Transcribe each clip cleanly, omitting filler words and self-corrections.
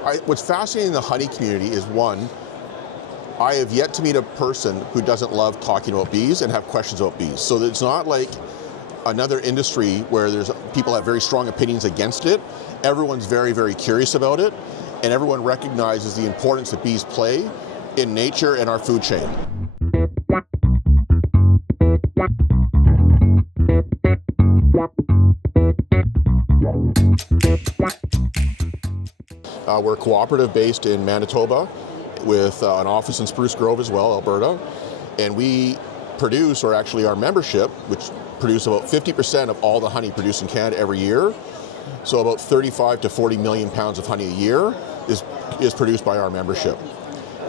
What's fascinating in the honey community is, one, I have yet to meet a person who doesn't love talking about bees and have questions about bees. So it's not like another industry where people have very strong opinions against it. Everyone's very, very curious about it, and everyone recognizes the importance that bees play in nature and our food chain. We're cooperative based in Manitoba with an office in Spruce Grove as well, Alberta. And we produce, or actually our membership, which produce about 50% of all the honey produced in Canada every year. So about 35 to 40 million pounds of honey a year is produced by our membership.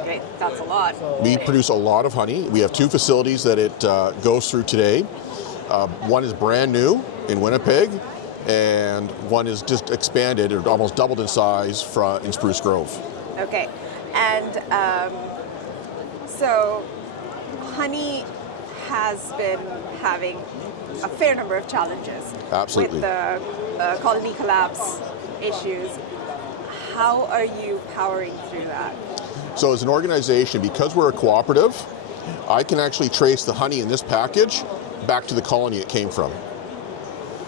Okay, that's a lot. We produce a lot of honey. We have two facilities that it goes through today. One is brand new in Winnipeg, and one is just expanded or almost doubled in size in Spruce Grove. Okay, and so honey has been having a fair number of challenges. Absolutely. With the colony collapse issues. How are you powering through that? So as an organization, because we're a cooperative, I can actually trace the honey in this package back to the colony it came from.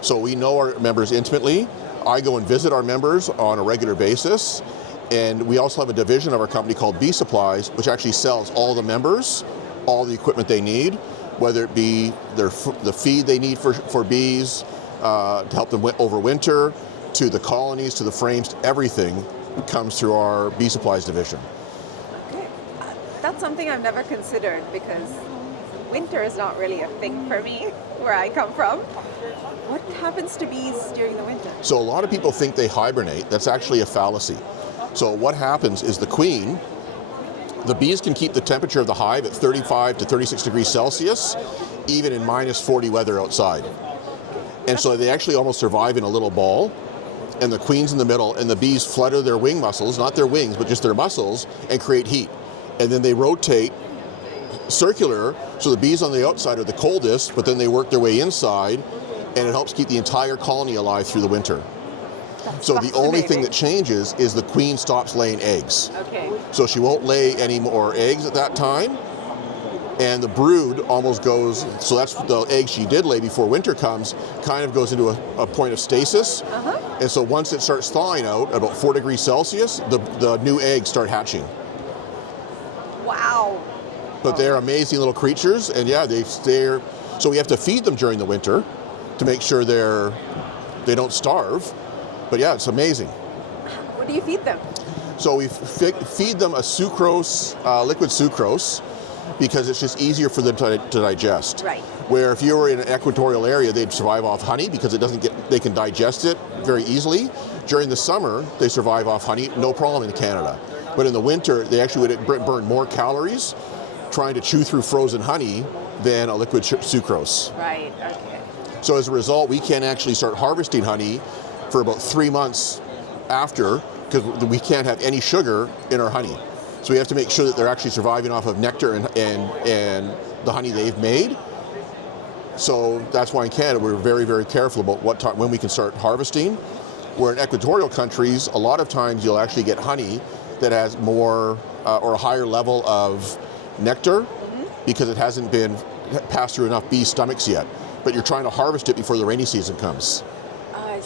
So we know our members intimately. I go and visit our members on a regular basis. And we also have a division of our company called Bee Supplies, which actually sells all the members, all the equipment they need, whether it be the feed they need for bees, to help them overwinter, to the colonies, to the frames, everything comes through our Bee Supplies division. Okay, that's something I've never considered because winter is not really a thing for me where I come from. What happens to bees during the winter? So a lot of people think they hibernate. That's actually a fallacy. So what happens is the bees can keep the temperature of the hive at 35 to 36 degrees Celsius, even in minus 40 weather outside. And so they actually almost survive in a little ball, and the queen's in the middle, and the bees flutter their wing muscles, not their wings, but just their muscles, and create heat. And then they rotate circular, so the bees on the outside are the coldest, but then they work their way inside, and it helps keep the entire colony alive through the winter. So the only thing that changes is the queen stops laying eggs. Okay. So she won't lay any more eggs at that time, and the brood almost goes, so that's the eggs she did lay before winter comes, kind of goes into a point of stasis. And so once it starts thawing out, at about 4 degrees Celsius, the new eggs start hatching. Wow. But they're amazing little creatures, and yeah, they're so we have to feed them during the winter to make sure they don't starve. But yeah, it's amazing. What do you feed them? So we feed them a sucrose, liquid sucrose, because it's just easier for them to digest. Right. Where if you were in an equatorial area, they'd survive off honey because they can digest it very easily. During the summer, they survive off honey, no problem in Canada. But in the winter, they actually would burn more calories trying to chew through frozen honey than a liquid sucrose. Right, okay. So as a result, we can actually start harvesting honey for about 3 months after, because we can't have any sugar in our honey. So we have to make sure that they're actually surviving off of nectar and the honey they've made. So that's why in Canada we're very, very careful about when we can start harvesting. Where in equatorial countries, a lot of times you'll actually get honey that has more or a higher level of nectar because it hasn't been passed through enough bee stomachs yet. But you're trying to harvest it before the rainy season comes.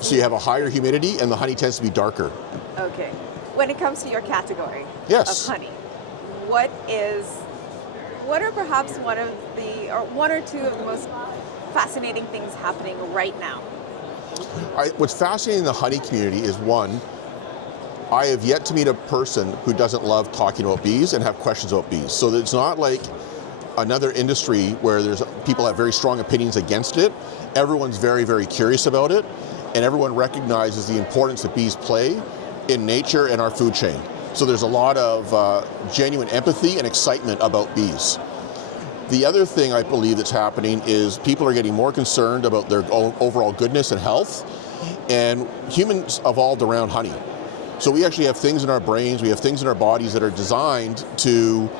So you have a higher humidity and the honey tends to be darker. Okay. When it comes to your category of honey, what are perhaps one or two of the most fascinating things happening right now? What's fascinating in the honey community is, one, I have yet to meet a person who doesn't love talking about bees and have questions about bees. So it's not like another industry where people have very strong opinions against it. Everyone's very, very curious about it, and everyone recognizes the importance that bees play in nature and our food chain. So there's a lot of genuine empathy and excitement about bees. The other thing I believe that's happening is people are getting more concerned about their own overall goodness and health, and humans evolved around honey. So we actually have things in our brains, we have things in our bodies that are designed to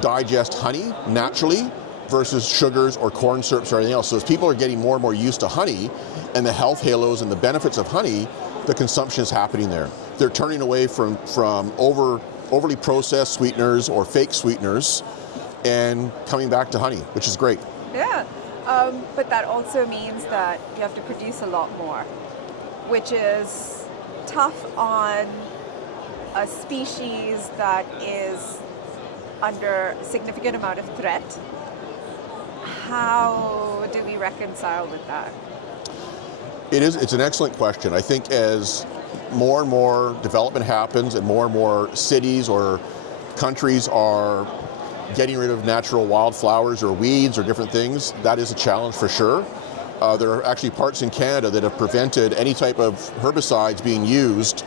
digest honey naturally versus sugars or corn syrups or anything else. So as people are getting more and more used to honey and the health halos and the benefits of honey, the consumption is happening there. they're turning away from overly processed sweeteners or fake sweeteners and coming back to honey, which is great. Yeah, but that also means that you have to produce a lot more, which is tough on a species that is under a significant amount of threat. How do we reconcile with that? It's an excellent question. I think as more and more development happens and more cities or countries are getting rid of natural wildflowers or weeds or different things, that is a challenge for sure. There are actually parts in Canada that have prevented any type of herbicides being used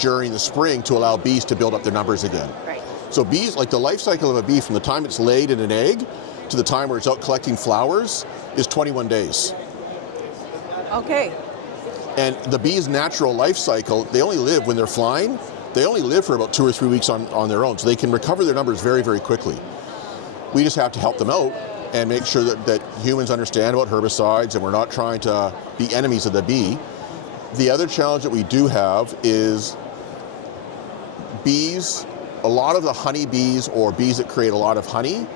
during the spring to allow bees to build up their numbers again. Right. So bees, like the life cycle of a bee from the time it's laid in an egg to the time where it's out collecting flowers is 21 days. Okay. And the bee's natural life cycle, they only live when they're flying, they only live for about 2 or 3 weeks on their own. So they can recover their numbers very, very quickly. We just have to help them out and make sure that humans understand about herbicides and we're not trying to be enemies of the bee. The other challenge that we do have is bees, a lot of the honey bees or bees that create a lot of honey,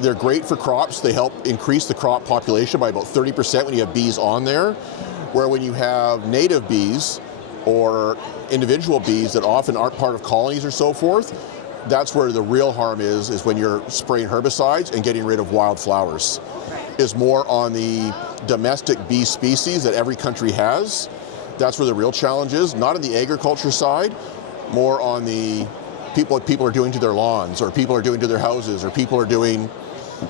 they're great for crops. They help increase the crop population by about 30% when you have bees on there, where when you have native bees or individual bees that often aren't part of colonies or so forth, that's where the real harm is when you're spraying herbicides and getting rid of wildflowers. Is more on the domestic bee species that every country has. That's where the real challenge is, not on the agriculture side, more on the what people are doing to their lawns or people are doing to their houses or people are doing,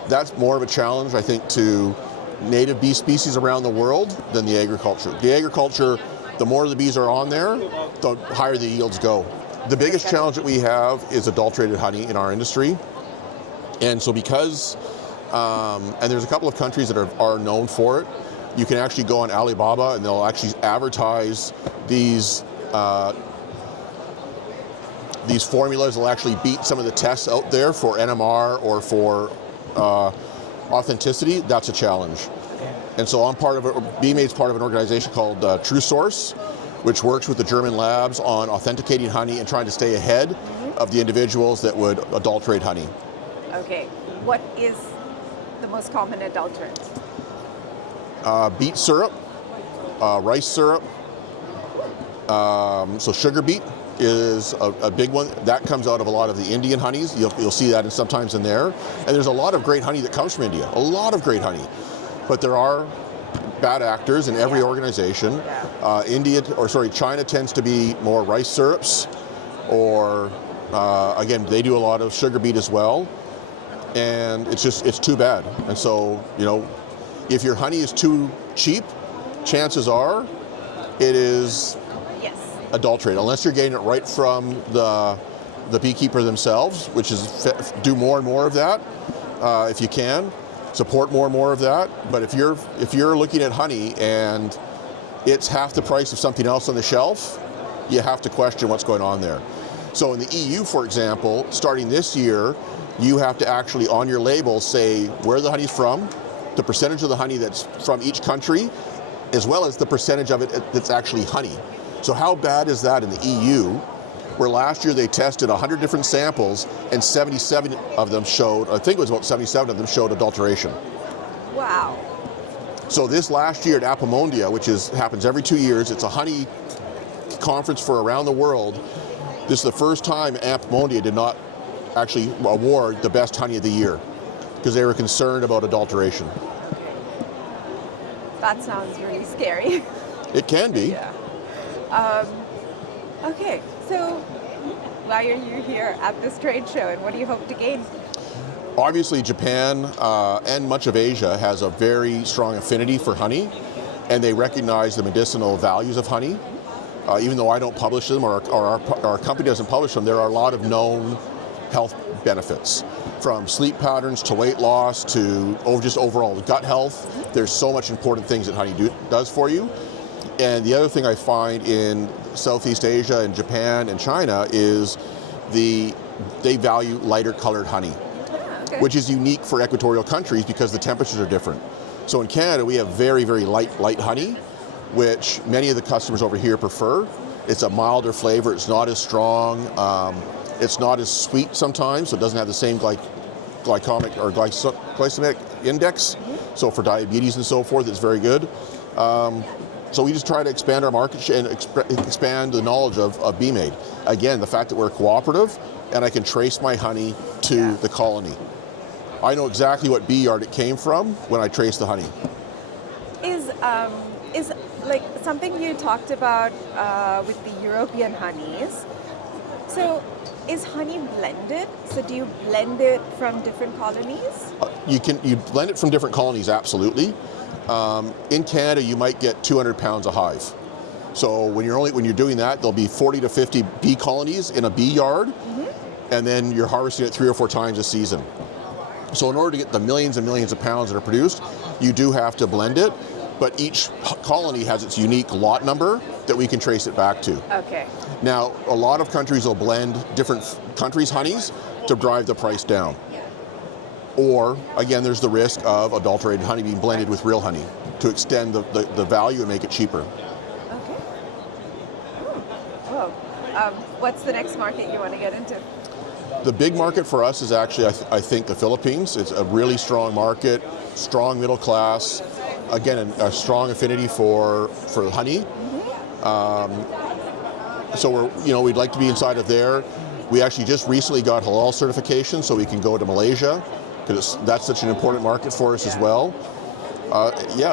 that's more of a challenge, I think, to native bee species around the world than the agriculture. The agriculture, the more the bees are on there, the higher the yields go. The biggest challenge that we have is adulterated honey in our industry. And so because, and there's a couple of countries that are known for it, you can actually go on Alibaba and they'll actually advertise these formulas will actually beat some of the tests out there for NMR or for authenticity. That's a challenge. And so I'm part of it. BeeMaid's part of an organization called True Source, which works with the German labs on authenticating honey and trying to stay ahead of the individuals that would adulterate honey. Okay. What is the most common adulterant? Beet syrup, rice syrup, so sugar beet is a big one. That comes out of a lot of the Indian honeys. You'll see that sometimes in there. And there's a lot of great honey that comes from India, a lot of great honey. But there are bad actors in every organization. China tends to be more rice syrups, or again, they do a lot of sugar beet as well. And it's too bad. And so, if your honey is too cheap, chances are it is adulterated, unless you're getting it right from the beekeeper themselves, which is do more and more of that if you can, support more and more of that. But if you're looking at honey and it's half the price of something else on the shelf, you have to question what's going on there. So in the EU, for example, starting this year, you have to actually on your label say where the honey's from, the percentage of the honey that's from each country, as well as the percentage of it that's actually honey. So how bad is that in the EU, where last year they tested 100 different samples and 77 of them showed, I think it was about 77 of them showed adulteration. Wow. So this last year at Apimondia, which happens every 2 years, it's a honey conference for around the world. This is the first time Apimondia did not actually award the best honey of the year because they were concerned about adulteration. That sounds really scary. It can be. Yeah. Okay, so why are you here at this trade show and what do you hope to gain? Obviously Japan and much of Asia has a very strong affinity for honey, and they recognize the medicinal values of honey. Even though I don't publish them or our company doesn't publish them, there are a lot of known health benefits, from sleep patterns to weight loss to just overall gut health. There's so much important things that honey does for you. And the other thing I find in Southeast Asia and Japan and China is they value lighter colored honey, which is unique for equatorial countries because the temperatures are different. So in Canada, we have very, very light honey, which many of the customers over here prefer. It's a milder flavor. It's not as strong. It's not as sweet sometimes, so it doesn't have the same glycemic or glycemic index. So for diabetes and so forth, it's very good. So we just try to expand our market share and expand the knowledge of BeeMaid. Again, the fact that we're cooperative and I can trace my honey to the colony. I know exactly what bee yard it came from when I trace the honey. Is like something you talked about with the European honeys. So is honey blended? So do you blend it from different colonies? You blend it from different colonies, absolutely. In Canada, you might get 200 pounds a hive. So when you're doing that, there'll be 40 to 50 bee colonies in a bee yard, and then you're harvesting it 3 or 4 times a season. So in order to get the millions and millions of pounds that are produced, you do have to blend it, but each colony has its unique lot number that we can trace it back to. Okay. Now, a lot of countries will blend different countries' honeys to drive the price down. Or, again, there's the risk of adulterated honey being blended with real honey to extend the value and make it cheaper. Okay. Well, what's the next market you want to get into? The big market for us is actually, I think, the Philippines. It's a really strong market, strong middle class. Again, a strong affinity for honey. So we'd like to be inside of there. We actually just recently got halal certification, so we can go to Malaysia, because that's such an important market for us as well.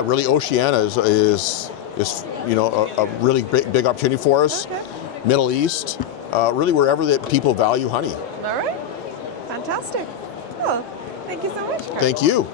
Really, Oceania is a really big opportunity for us. Okay. Middle East, really wherever that people value honey. All right. Fantastic. Well, thank you so much, Carl. Thank you.